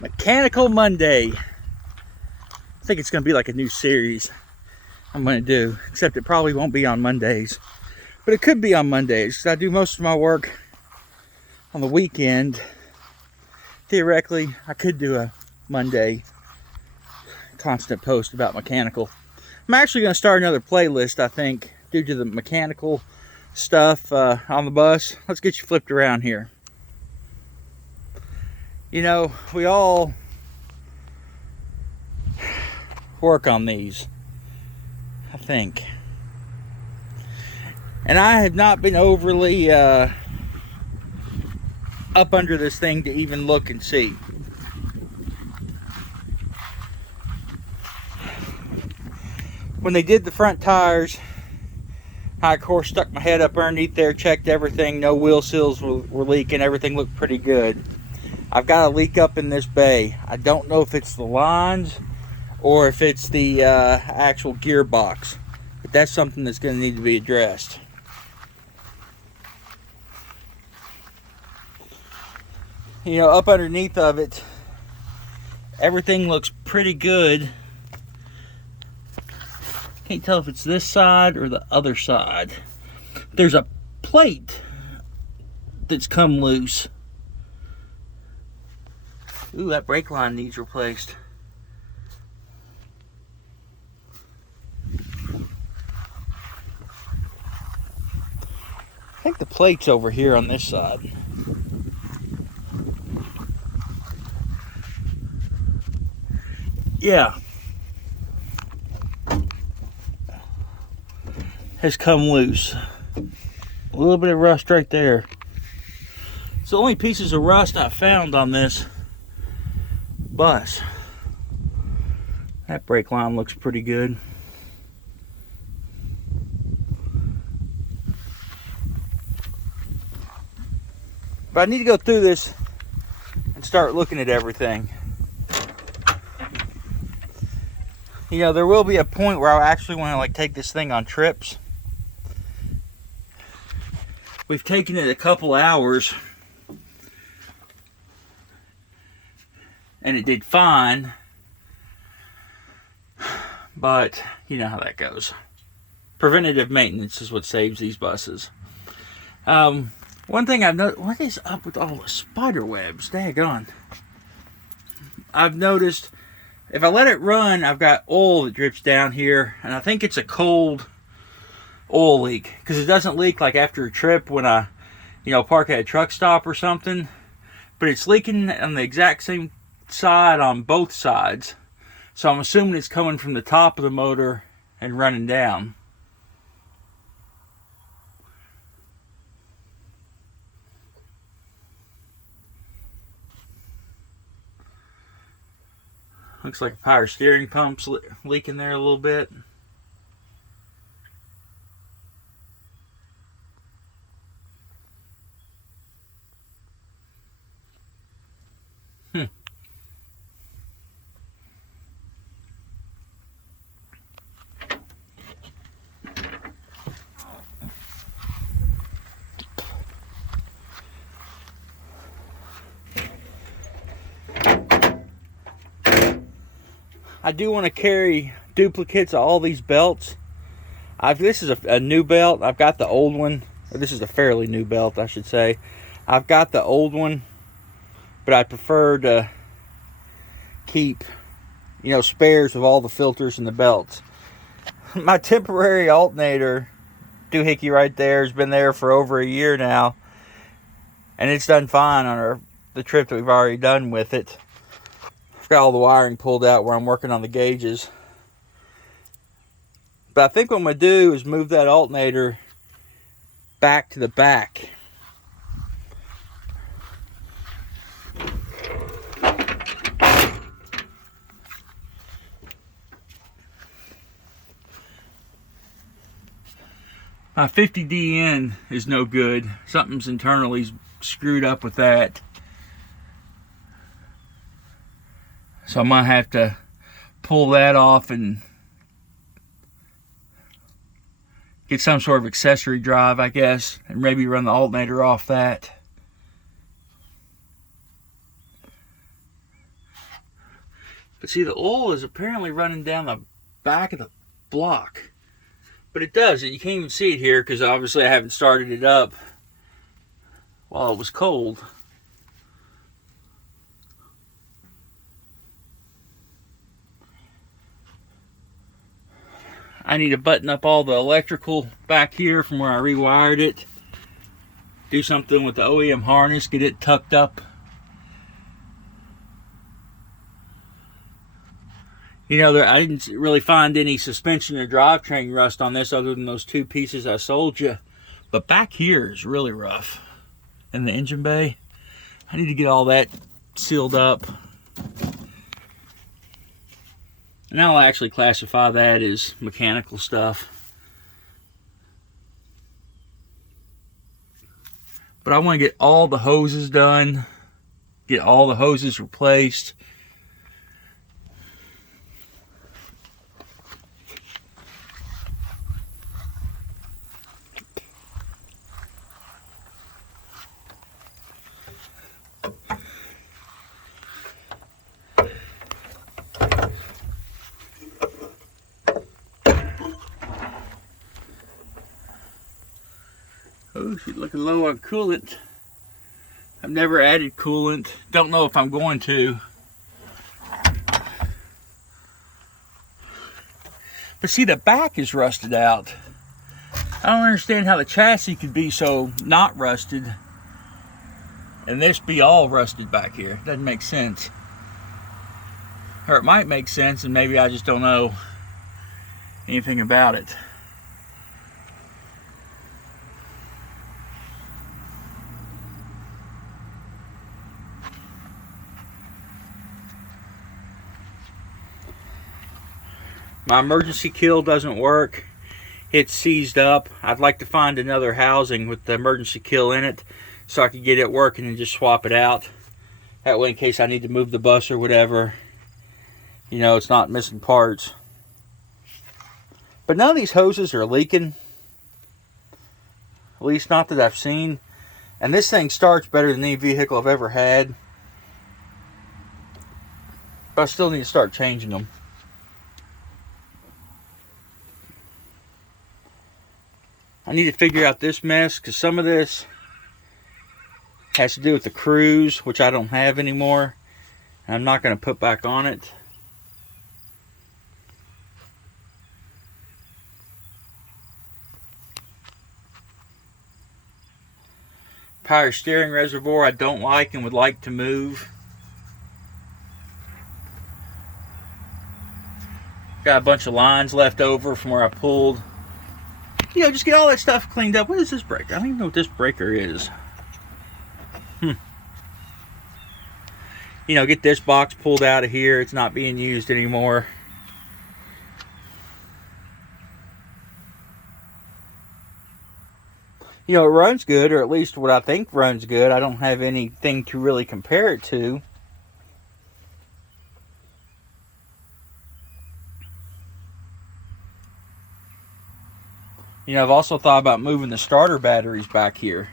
Mechanical Monday. I think it's going to be like a new series I'm going to do, except it probably won't be on Mondays. But it could be on Mondays, because I do most of my work on the weekend. Theoretically, I could do a Monday constant post about mechanical. I'm actually going to start another playlist, I think, due to the mechanical stuff on the bus. Let's get you flipped around here. You know, we all work on these, I think. And I have not been overly up under this thing to even look and see. When they did the front tires, I of course stuck my head up underneath there, checked everything, no wheel seals were leaking, everything looked pretty good. I've got a leak up in this bay. I don't know if it's the lines or if it's the actual gearbox, but that's something that's going to need to be addressed. You know, up underneath of it, everything looks pretty good. Can't tell if it's this side or the other side. There's a plate that's come loose. Ooh, that brake line needs replaced. I think the plate's over here on this side. Yeah. Has come loose. A little bit of rust right there. It's the only pieces of rust I found on this bus. That brake line looks pretty good. But I need to go through this and start looking at everything. You know, there will be a point where I actually want to take this thing on trips. We've taken it a couple hours and it did fine, but you know how that goes. Preventative maintenance is what saves these buses. One thing I've noticed, what is up with all the spider webs? Daggone. I've noticed if I let it run, I've got oil that drips down here, and I think it's a cold oil leak, because it doesn't leak like after a trip when I, park at a truck stop or something, but it's leaking on the exact same side on both sides. So I'm assuming it's coming from the top of the motor and running down. Looks like a power steering pump's leaking there a little bit. I do want to carry duplicates of all these belts. This is a new belt. I've got the old one. This is a fairly new belt, I should say. I've got the old one, but I prefer to keep, spares of all the filters and the belts. My temporary alternator doohickey right there has been there for over a year now, and it's done fine on the trip that we've already done with it. Got all the wiring pulled out where I'm working on the gauges. But I think what I'm going to do is move that alternator back to the back. My 50DN is no good. Something's internally screwed up with that. So I might have to pull that off and get some sort of accessory drive, I guess, and maybe run the alternator off that. But see, the oil is apparently running down the back of the block. But it does. You can't even see it here because obviously I haven't started it up while it was cold. I need to button up all the electrical back here from where I rewired it. Do something with the OEM harness, get it tucked up. You know, I didn't really find any suspension or drivetrain rust on this other than those two pieces I sold you. But back here is really rough. In the engine bay, I need to get all that sealed up. And I'll actually classify that as mechanical stuff. But I want to get all the hoses done, get all the hoses replaced. Oh, she's looking low on coolant. I've never added coolant. Don't know if I'm going to. But see, the back is rusted out. I don't understand how the chassis could be so not rusted and this be all rusted back here. Doesn't make sense. Or it might make sense and maybe I just don't know anything about it. My emergency kill doesn't work. It's seized up. I'd like to find another housing with the emergency kill in it so I could get it working and just swap it out. That way, in case I need to move the bus or whatever, you know, it's not missing parts. But none of these hoses are leaking. At least not that I've seen. And this thing starts better than any vehicle I've ever had. But I still need to start changing them. I need to figure out this mess because some of this has to do with the cruise, which I don't have anymore. And I'm not going to put back on it. Power steering reservoir I don't like and would like to move. Got a bunch of lines left over from where I pulled. You know, just get all that stuff cleaned up. What is this breaker? I don't even know what this breaker is. You know, get this box pulled out of here. It's not being used anymore. You know, it runs good, or at least what I think runs good. I don't have anything to really compare it to. You know, I've also thought about moving the starter batteries back here.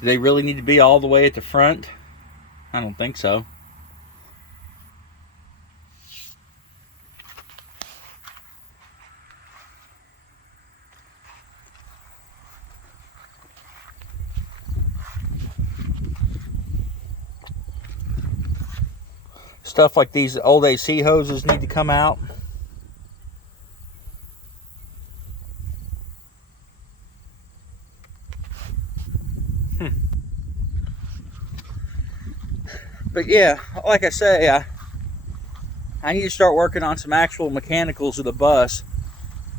Do they really need to be all the way at the front? I don't think so. Stuff like these old AC hoses need to come out. But yeah, like I say, I need to start working on some actual mechanicals of the bus,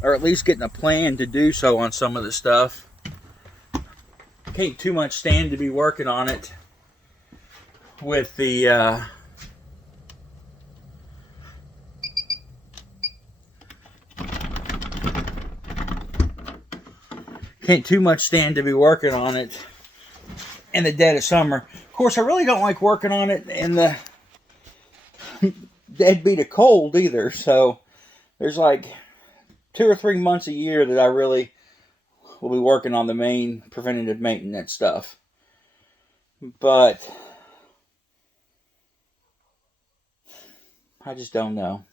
or at least getting a plan to do so on some of the stuff. Can't too much stand to be working on it with the can't too much stand to be working on it in the dead of summer. Of course, I really don't like working on it in the dead beat of cold either. So there's like 2 or 3 months a year that I really will be working on the main preventative maintenance stuff. But I just don't know.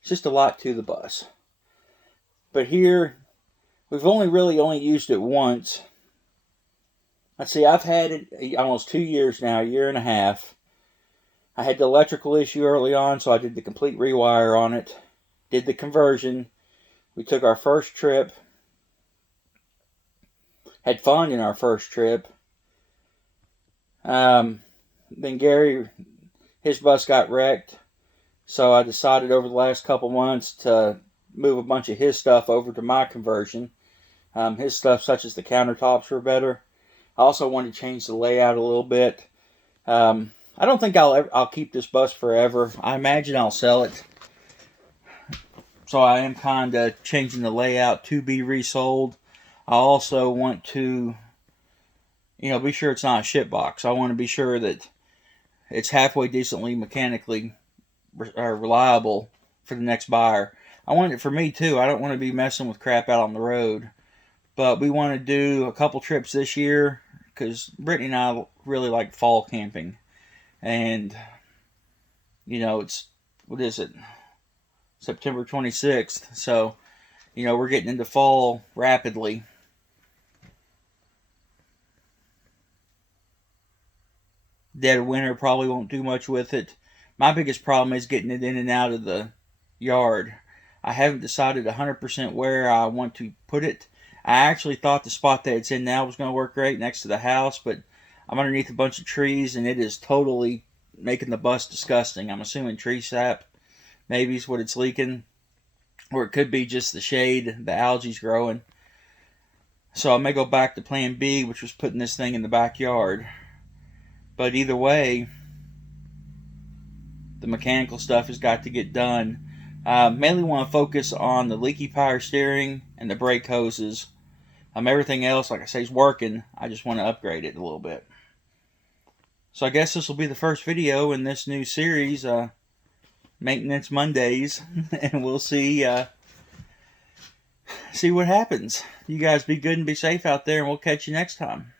It's just a lot to the bus. But here, we've only used it once. Let's see, I've had it almost 2 years now, a year and a half. I had the electrical issue early on, so I did the complete rewire on it. Did the conversion. We took our first trip. Had fun in our first trip. Then Gary, his bus got wrecked. So I decided over the last couple months to move a bunch of his stuff over to my conversion. His stuff, such as the countertops, were better. I also wanted to change the layout a little bit. I don't think I'll keep this bus forever. I imagine I'll sell it. So I am kind of changing the layout to be resold. I also want to, be sure it's not a shit box. I want to be sure that it's halfway decently mechanically reliable for the next buyer. I want it for me too. I don't want to be messing with crap out on the road. But we want to do a couple trips this year because Brittany and I really like fall camping. And, it's, what is it? September 26th. So, we're getting into fall rapidly. Dead of winter probably won't do much with it. My biggest problem is getting it in and out of the yard. I haven't decided 100% where I want to put it. I actually thought the spot that it's in now was going to work great next to the house, but I'm underneath a bunch of trees and it is totally making the bus disgusting. I'm assuming tree sap maybe is what it's leaking, or it could be just the shade, the algae's growing. So I may go back to plan B, which was putting this thing in the backyard. But either way, the mechanical stuff has got to get done. Mainly want to focus on the leaky power steering and the brake hoses. Everything else, like I say, is working. I just want to upgrade it a little bit. So I guess this will be the first video in this new series, Maintenance Mondays, and we'll see what happens. You guys be good and be safe out there, and we'll catch you next time.